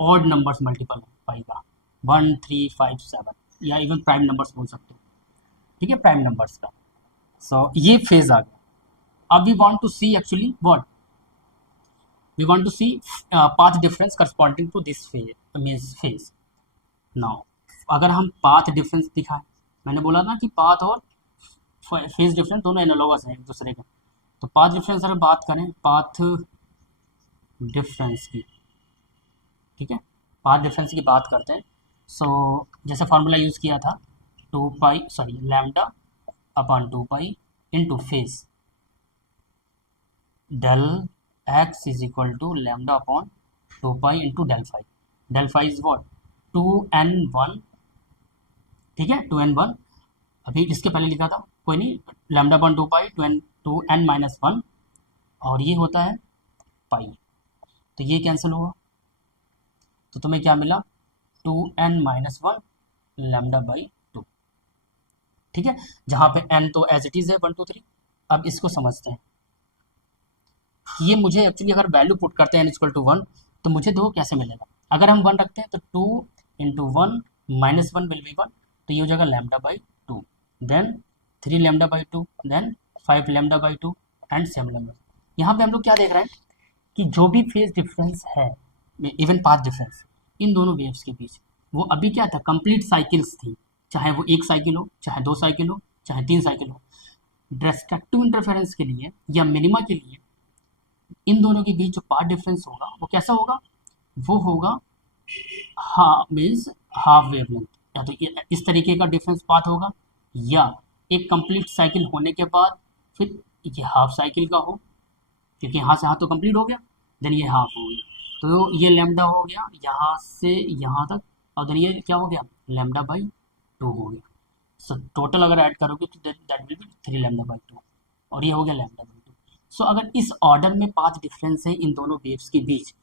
ऑड नंबर्स मल्टीपल है पाई का, 1 3 5 7, या इवन प्राइम नंबर्स बोल सकते हो। ठीक है, प्राइम नंबर्स का। सो ये फेज आ गया। अब we want to see actually what, we want to see path difference corresponding to this phase now। अगर हम पाथ डिफरेंस दिखाएं, मैंने बोला ना कि पाथ और फेज डिफरेंस दोनों एनालॉगस हैं एक दूसरे के, तो पाथ डिफरेंस अगर बात करें, पाथ डिफरेंस की, ठीक है, पाथ डिफरेंस की बात करते हैं। सो जैसे फार्मूला यूज़ किया था lambda upon 2 pi into phase, del x is equal to lambda upon 2 pi into del phi. Del phi is what 2n1, ठीक है, 2n1, अभी इसके पहले लिखा था कोई नहीं, लैम्डा अपॉन 2 पाई 2n-1 और ये होता है पाई, तो ये कैंसिल हुआ, तो तुम्हें क्या मिला 2n-1 लैम्डा बाई 2। ठीक है, जहाँ पे n तो एज इट इज़ है 1 2 3। अब इसको समझते हैं, ये मुझे एक्चुअली अगर वैल्यू पुट करते हैं n इक्वल टू 1 तो मुझे देखो कैसे मिलेगा। अगर हम 1 रखते हैं तो 2 इंटू 1 माइनस 1 विल बी 1, तो ये हो जाएगा lambda by 2, then 3 lambda by 2, then 5 lambda by 2 and similar. यहाँ पे हम लोग क्या देख रहे हैं कि जो भी फेज डिफरेंस है, इवन पाथ डिफरेंस इन दोनों वेव्स के बीच, वो अभी क्या था, कंप्लीट साइकिल्स थी, चाहे वो 1 साइकिल हो, चाहे 2 साइकिल हो, चाहे 3 साइकिल हो। डिस्ट्रक्टिव इंटरफेरेंस के लिए या मिनिमा के लिए इन दोनों के बीच जो पाथ डिफरेंस होगा वो कैसा होगा, वो होगा मीन्स हाफ वेवलेंथ, या तो इस तरीके का डिफरेंस पाथ होगा, या एक कंप्लीट साइकिल होने के बाद फिर ये हाफ साइकिल का हो, क्योंकि यहाँ से यहाँ तो कंप्लीट हो गया, देन ये हाफ हो गया, तो ये लैम्डा हो गया यहाँ से यहाँ तक, और देन ये क्या हो गया, लैम्डा बाई 2 हो गया। सो टोटल अगर ऐड करोगे तो that will be 3 lambda by 2, और ये हो गया लैम्डा बाई 2। सो अगर इस ऑर्डर में पाथ डिफरेंस है इन दोनों वेव्स के बीच,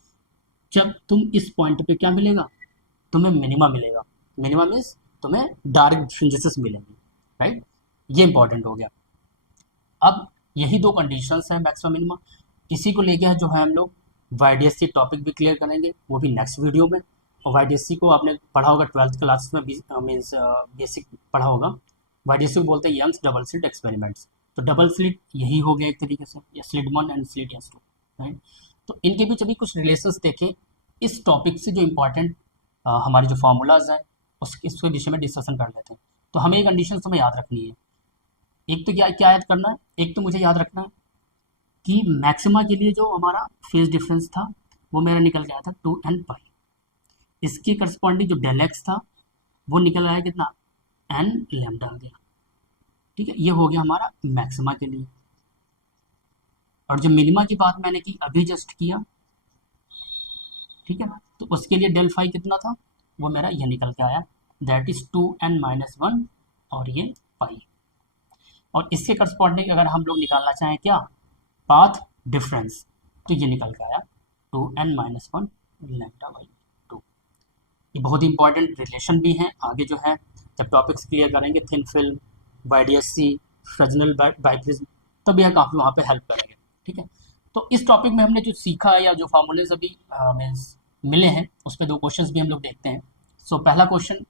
जब तुम इस पॉइंट पे क्या मिलेगा, तुम्हें मिनिमा मिलेगा। मिनिमा मीन्स तुम्हें डायरेक्ट फ्रिंजेस मिलेंगे, राइट। ये इंपॉर्टेंट हो गया। अब यही दो कंडीशंस हैं मैक्सिमम मिनिमा, इसी को लेके जो है हम लोग YDSC टॉपिक भी क्लियर करेंगे, वो भी नेक्स्ट वीडियो में। और YDSC को आपने पढ़ा होगा 12th क्लास में, मीन्स बेसिक पढ़ा होगा। YDSC को बोलते हैं यंग्स डबल स्लिट एक्सपेरिमेंट्स। तो डबल स्लिट यही हो गया एक तरीके से, या slit 1 and slit S2, right. तो इनके बीच अभी कुछ रिलेशंस देखें इस टॉपिक से, जो इम्पोर्टेंट हमारे जो फार्मूलाज हैं उसके विषय में डिस्कशन कर लेते हैं। तो हमें ये कंडीशन तुम्हें याद रखनी है। एक तो क्या क्या याद करना है, एक तो मुझे याद रखना है कि मैक्सिमा के लिए जो हमारा फेज डिफरेंस था वो मेरा निकल गया था 2n पाई, इसके करस्पॉन्डिंग जो डेल एक्स था वो निकल आया कितना, n लैम्डा आ गया, ठीक है। ये हो गया हमारा मैक्सिमा के लिए। और जो मिनिमा की बात मैंने की अभी जस्ट किया, ठीक है, तो उसके लिए डेल फाई कितना था, वो मेरा ये निकल के आया, दैट इज 2n माइनस 1 और ये पाई। और इसके करस्पॉन्डिंग अगर हम लोग निकालना चाहें क्या, पाथ डिफरेंस, तो ये निकल के आया 2n माइनस 1 लैम्डा बाई 2। ये बहुत ही इंपॉर्टेंट रिलेशन भी हैं। आगे जो है जब टॉपिक्स क्लियर करेंगे, thin film, YDSC, Fresnel biprism, तब यह काफ़ी वहाँ पे हेल्प करेंगे, ठीक है। तो इस टॉपिक में हमने जो सीखा है या जो फार्मूलेज अभी मीन्स मिले हैं, उस पर दो क्वेश्चंस भी हम लोग देखते हैं। सो पहला क्वेश्चन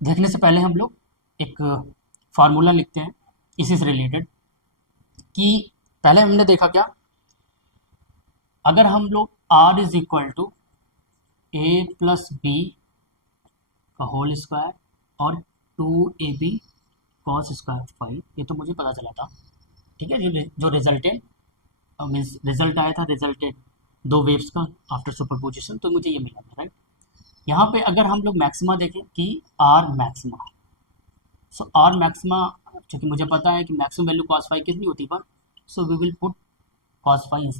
देखने से पहले हम लोग एक फार्मूला लिखते हैं इसी से रिलेटेड, कि पहले हमने देखा क्या, अगर हम लोग R is equal to a plus B का होल स्क्वायर और 2ab कॉस स्क्वायर फाइव, ये तो मुझे पता चला था, ठीक है। जो रिजल्टेंट मीन्स रिजल्ट आया था, रिजल्टेंट दो वेव्स का आफ्टर सुपरपोजिशन, तो मुझे ये मिला था, राइट। यहाँ पे अगर हम लोग मैक्सिमा देखें कि R मैक्सिमा, सो R मैक्सिमा, क्योंकि मुझे पता है कि मैक्सिमम वैल्यू कॉस फाइव कितनी होती है, so we will put cos phi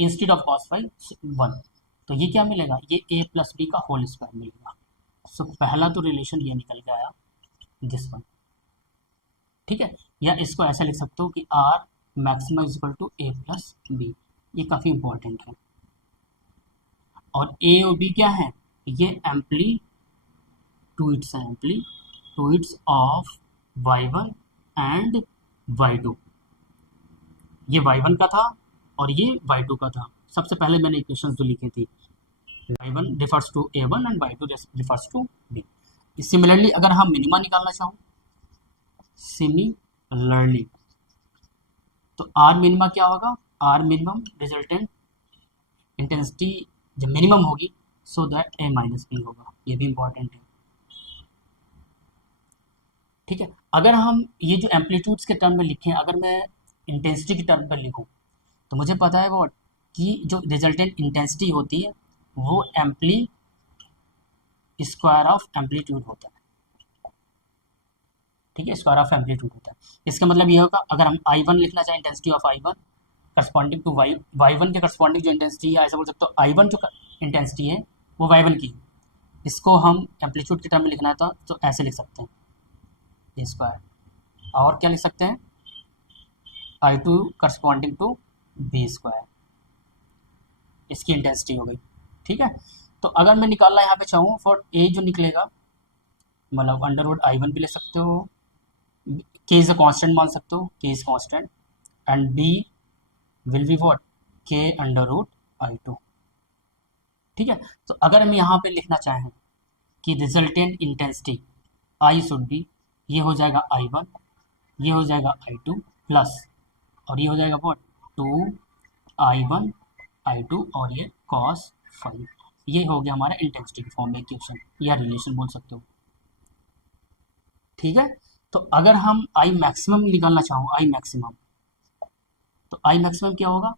instead of cos phi 1, तो ये क्या मिलेगा, ये a प्लस बी का होल स्क्वायर मिलेगा। सो पहला तो रिलेशन ये निकल के आया, दिस वन, ठीक है। या इसको ऐसा लिख सकते हो कि R maxima is equal to a plus b, ये काफ़ी इंपॉर्टेंट है। और a और b क्या है, ये एम्पलीट्यूड्स हैं, amplitudes of y1 and y2। ये y1 का था और ये y2 का था। सबसे पहले मैंने इक्वेशंस जो लिखी थी, y1 refers to a1 and y2 refers to b। Similarly अगर हम मिनिमा निकालना चाहो, सिमिलरली तो R मिनिमा क्या होगा, R मिनिमम रिजल्टेंट इंटेंसिटी जब मिनिमम होगी, so that a minus b होगा, ये भी इंपॉर्टेंट है, ठीक है। अगर हम ये जो एम्पलीट्यूड्स के टर्म में लिखें, अगर मैं इंटेंसिटी के टर्म पर लिखूं, तो मुझे पता है वो कि जो रिजल्टेंट इंटेंसिटी होती है वो एम्पली स्क्वायर ऑफ एम्पलीट्यूड होता है, ठीक है, स्क्वायर ऑफ एम्पलीट्यूड होता है। इसका मतलब ये होगा, अगर हम I1 लिखना चाहें, intensity of I1 corresponding to y1 के करस्पॉन्डिंग जो इंटेंसिटी है, ऐसा बोल सकते हो I1 जो इंटेंसिटी है वो y1 की, इसको हम एम्पलीट्यूड के टर्म में लिखना था तो ऐसे लिख सकते हैं, ए स्क्वायर, और क्या लिख सकते हैं, I2 corresponding to b square, इसकी इंटेंसिटी हो गई, ठीक है। तो अगर मैं निकालना यहाँ पे चाहूँ फॉर ए जो निकलेगा, मतलब अंडर रूट I1 भी ले सकते हो, के इज अ कांस्टेंट मान सकते हो, K is constant, and b will be what, K under root I2। ठीक है, तो अगर हम यहाँ पे लिखना चाहें कि resultant intensity I should be, ये हो जाएगा I1, ये हो जाएगा I2 प्लस, और ये हो जाएगा व्हाट 2I1 I2 और ये cos 5। ये हो गया हमारा इंटेंसिटी की फॉर्म में इक्वेशन या रिलेशन बोल सकते हो। ठीक है, तो अगर हम I मैक्सिमम निकालना चाहो, I मैक्सिमम, तो I मैक्सिमम क्या होगा,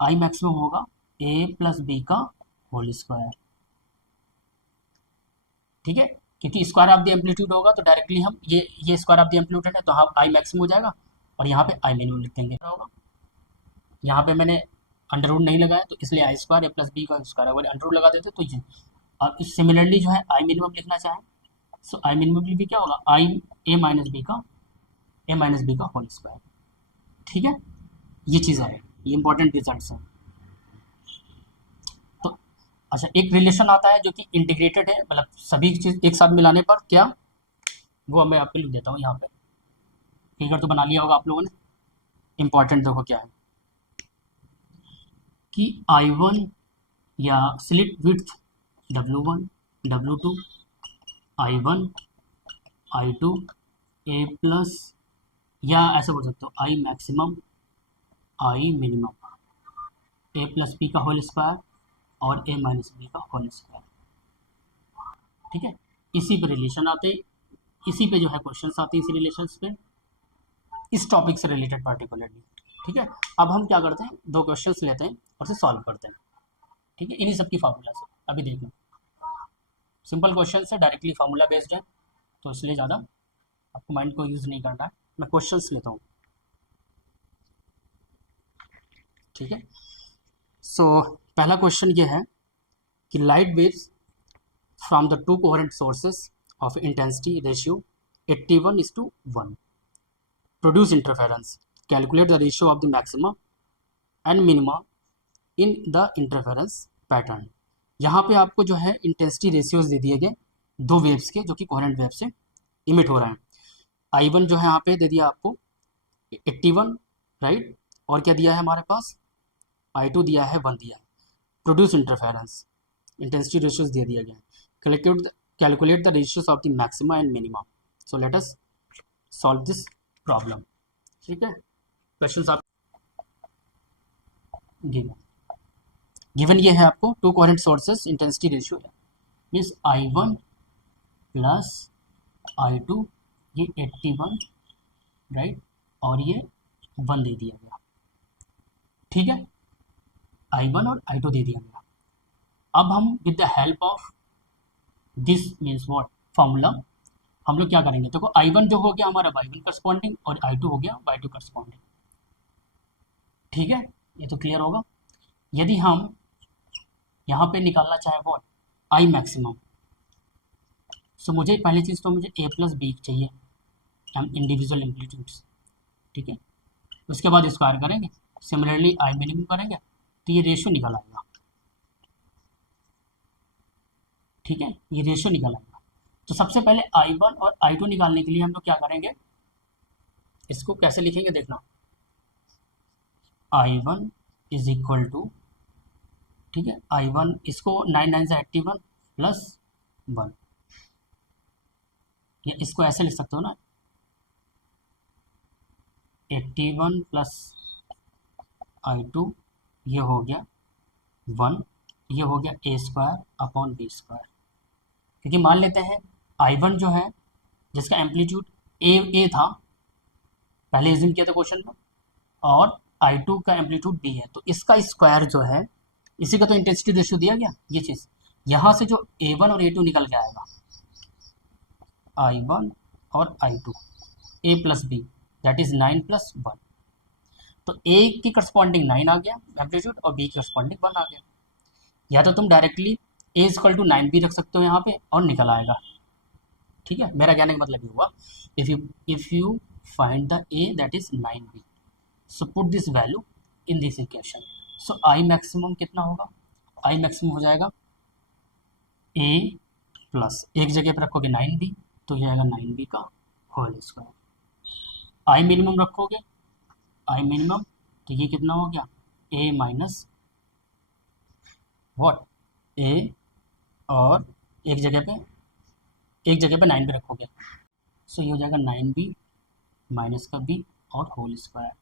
I मैक्सिमम होगा A प्लस बी का होल स्क्वायर। ठीक है, क्योंकि स्क्वायर ऑफ द एम्पलीट्यूड होगा तो डायरेक्टली हम ये स्क्वायर ऑफ द एम्पलीट्यूड है तो हम I मैक्सिमम हो जाएगा और यहाँ पे I मिनिमम लिख देंगे। होगा यहाँ पे मैंने अंडर रूट नहीं लगाया तो इसलिए आई स्क्वायर ए प्लस बी का स्क्वायर, अगर अंडर रूट लगा देते तो ये। और सिमिलरली जो है आई मिनिमम लिखना चाहें सो आई मिनिमम भी क्या होगा आई ए माइनस बी का होल स्क्वायर। ठीक है, ये चीज़ है, ये इंपॉर्टेंट रिजल्ट है। तो अच्छा, एक रिलेशन आता है जो कि इंटीग्रेटेड है, मतलब सभी चीज़ एक साथ मिलाने पर क्या, वो मैं आपको लिख देता हूँ यहाँ पे। फिगर तो बना लिया होगा आप लोगों ने। इंपॉर्टेंट देखो क्या है कि I1 या slit width W1 W2 I1 I2 A plus, या ऐसे बोल सकते हो I maximum I minimum A plus B का होल स्क्वायर और A माइनस बी का होल स्क्वायर। ठीक है, इसी पे रिलेशन आते, इसी पे जो है क्वेश्चंस आते हैं इसी रिलेशंस पे, इस टॉपिक से रिलेटेड पार्टिकुलरली। ठीक है, अब हम क्या करते हैं, दो क्वेश्चंस लेते हैं और उसे सॉल्व करते हैं। ठीक है, इन्हीं सब की फार्मूला से अभी देखना, सिंपल क्वेश्चन है, डायरेक्टली फार्मूला बेस्ड है, तो इसलिए ज़्यादा आपको माइंड को यूज़ नहीं करना है। मैं क्वेश्चंस लेता हूँ। ठीक है, सो पहला क्वेश्चन ये है कि light waves from the two coherent sources of intensity ratio 81:1 produce interference, calculate the ratio of the maxima and minima in the interference pattern. यहाँ पे आपको जो है इंटेंसिटी रेशियोज दे दिए गए दो वेव्स के जो कि कोहेरेंट वेव से इमिट हो रहे हैं। I1 जो है यहाँ पे दे दिया आपको 81, राइट, और क्या दिया है हमारे पास I2 दिया है 1 दिया है। प्रोड्यूस इंटरफेरेंस, इंटेंसिटी रेशियोज दे दिया गया है। Calculate the ratios of the maxima and minima. So let us solve this problem. ठीक है, क्वेश्चन आप गिवन ये है आपको, to coherent sources intensity ratio है, मीन्स I1 प्लस I2, ये 81, राइट, और ये 1 दे दिया गया। ठीक है, I1 और I2 दे दिया गया। अब हम with the help of this means what formula हम लोग क्या करेंगे, देखो I1 जो हो गया हमारा Y1 करस्पॉन्डिंग और I2 हो गया Y2 करस्पॉन्डिंग। ठीक है, ये तो क्लियर होगा। यदि हम यहाँ पे निकालना चाहे व्हाट I मैक्सिमम, सो मुझे पहली चीज़ तो मुझे A प्लस बी चाहिए, हम इंडिविजुअल एम्पलीट्यूड्स। ठीक है, उसके बाद स्क्वायर करेंगे, सिमिलरली I मिनिमम करेंगे तो ये रेशियो निकल आएगा। ठीक है, ये रेशियो निकल आएगा। तो सबसे पहले I1 और I2 निकालने के लिए हम लोग क्या करेंगे, इसको कैसे लिखेंगे देखना, I1 इज इक्वल टू, ठीक है, I1 इसको 9 से 81 प्लस 1, या इसको ऐसे लिख सकते हो ना 81 प्लस I2, ये हो गया 1, ये हो गया A square upon B square. क्योंकि मान लेते हैं I1 जो है जिसका एम्पलीट्यूड ए था, पहले एज्यूम किया था क्वेश्चन में, और I2 का एम्पलीट्यूड B है, तो इसका स्क्वायर जो है, इसी का तो इंटेंसिटी रेशियो दिया गया, ये चीज़ यहाँ से जो A1 और A2 निकल के आएगा, I1 और I2 A plus B that is 9 plus 1, तो A की करस्पॉन्डिंग 9 आ गया एम्पलीट्यूड और B की करस्पॉन्डिंग 1 आ गया। या तो तुम डायरेक्टली A इक्वल टू 9 भी रख सकते हो यहाँ पे और निकल आएगा। ठीक है, मेरा कहने का मतलब ये हुआ, if you find the A that is 9B, so put this value in this equation. So I maximum कितना होगा, I मैक्सिमम हो जाएगा A प्लस एक जगह पर रखोगे 9B तो ये आएगा 9B का होल स्क्वायर। I मिनिमम रखोगे, I मिनिमम तो ये कितना हो गया ए माइनस वॉट ए, और एक जगह पे 9 भी रखोगे, सो ये हो जाएगा 9b माइनस का b और होल स्क्वायर।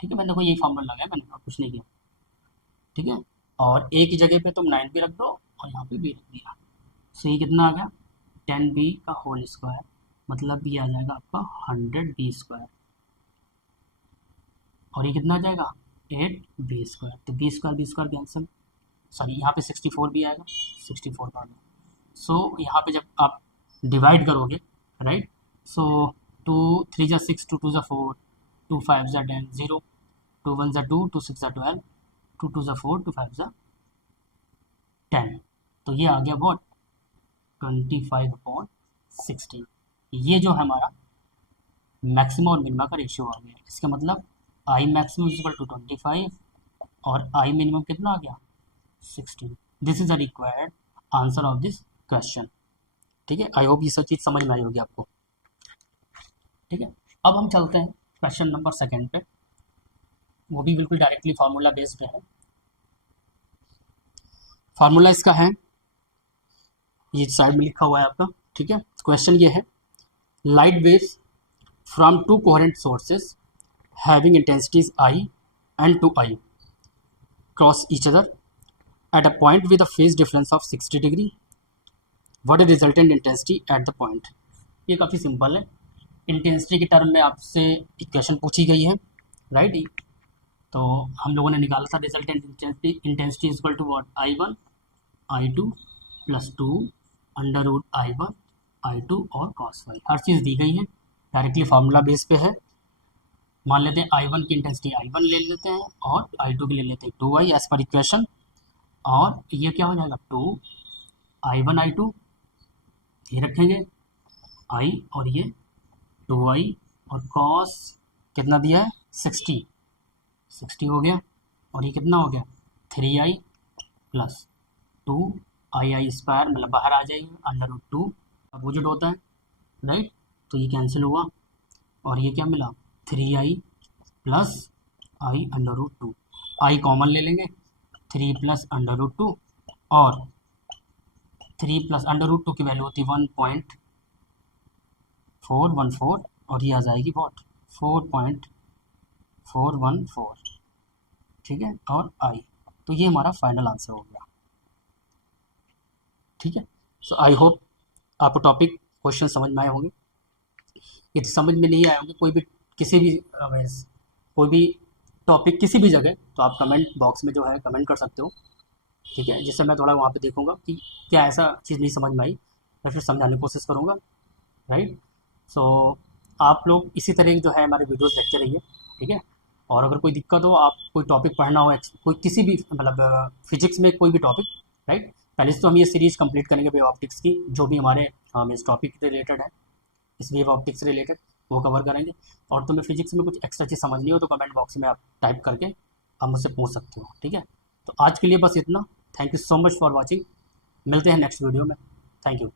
ठीक है, मैंने देखो यही फॉर्मूला लगाया मैंने, और कुछ नहीं किया। ठीक है, और ए की जगह पे तुम 9 भी रख दो और यहाँ पे b रख दिया, सो ये कितना आ गया 10b का होल स्क्वायर, मतलब ये आ जाएगा आपका 100b स्क्वायर, और ये कितना आ जाएगा 8b स्क्वायर। तो b स्क्वायर कैंसिल, सॉरी यहाँ पे 64 भी आएगा, 64 का आ गया। सो यहाँ पे जब आप डिवाइड करोगे, राइट, सो 2 3 जा 6, 2 2 जा 4, 2 5 जा 10, 0, 2 1 जा 2, 2 6 जा 12, 2 2 जा 4, 2 5 जा 10, तो ये आ गया वॉट 25/16। ये जो है हमारा मैक्सिमम और मिनिमम का रेशियो आ गया। इसका मतलब आई मैक्सिमम इक्वल टू 25 और आई मिनिमम कितना आ गया 16। This is the required answer of this question. ठीक है, आई होप ये सब चीज़ समझ में आई होगी आपको। ठीक है, अब हम चलते हैं क्वेश्चन नंबर 2 पे, वो भी बिल्कुल डायरेक्टली फार्मूला बेस्ड पे है। फार्मूला इसका है, ये साइड में लिखा हुआ है आपका। ठीक है, क्वेश्चन ये है, light waves from 2 coherent sources having intensities I and 2i cross each other at a point with a phase difference of 60 degree, what is resultant intensity at the point। ये काफ़ी सिंपल है, इंटेंसिटी के टर्म में आपसे इक्वेशन पूछी गई है, राइट। तो हम लोगों ने निकाला था resultant intensity equal to what I1 I2 + 2 √ I1 I2 और cos phi, हर चीज़ दी गई है, डायरेक्टली फार्मूला बेस पे है। मान लेते हैं I1 की इंटेंसिटी I1 ले लेते हैं और I2 की ले लेते हैं 2i एज पर इक्वेशन, और ये क्या हो जाएगा 2 I1 I2 ये रखेंगे i, और ये 2i और cos कितना दिया है 60 हो गया, और ये कितना हो गया 3i + 2i स्क्वायर, मतलब बाहर आ जाएगा √2 अपोजिट होता है, राइट। तो ये कैंसिल हुआ और ये क्या मिला 3i + i √2, i कॉमन ले लेंगे 3 + √2, और 3 + √2 की वैल्यू होती 1.414, और ये आ जाएगी वॉट 4.414। ठीक है, और आई, तो ये हमारा फाइनल आंसर हो गया। ठीक है, सो आई होप आपको टॉपिक क्वेश्चन समझ में आए होंगे। यदि समझ में नहीं आए होंगे कोई भी कोई भी टॉपिक किसी भी जगह, तो आप कमेंट बॉक्स में जो है कमेंट कर सकते हो। ठीक है, जिससे मैं थोड़ा वहाँ पे देखूँगा कि क्या ऐसा चीज़ नहीं समझ में आई, मैं फिर समझाने की कोशिश करूँगा, राइट। सो आप लोग इसी तरह की जो है हमारे वीडियोस देखते रहिए। ठीक है, और अगर कोई दिक्कत हो, आप कोई टॉपिक पढ़ना हो, कोई किसी भी मतलब फिजिक्स में कोई भी टॉपिक, राइट, पहले से तो हम ये सीरीज़ कंप्लीट करेंगे वेव ऑप्टिक्स की, जो भी हमारे इस टॉपिक रिलेटेड है, इस वेव ऑप्टिक्स से रिलेटेड वो कवर करेंगे। और तुम्हें फिजिक्स में कुछ एक्स्ट्रा चीज़ समझनी हो तो कमेंट बॉक्स में आप टाइप करके आप मुझसे पूछ सकते हो। ठीक है, तो आज के लिए बस इतना। Thank you so much for watching, मिलते हैं नेक्स्ट वीडियो में। Thank you.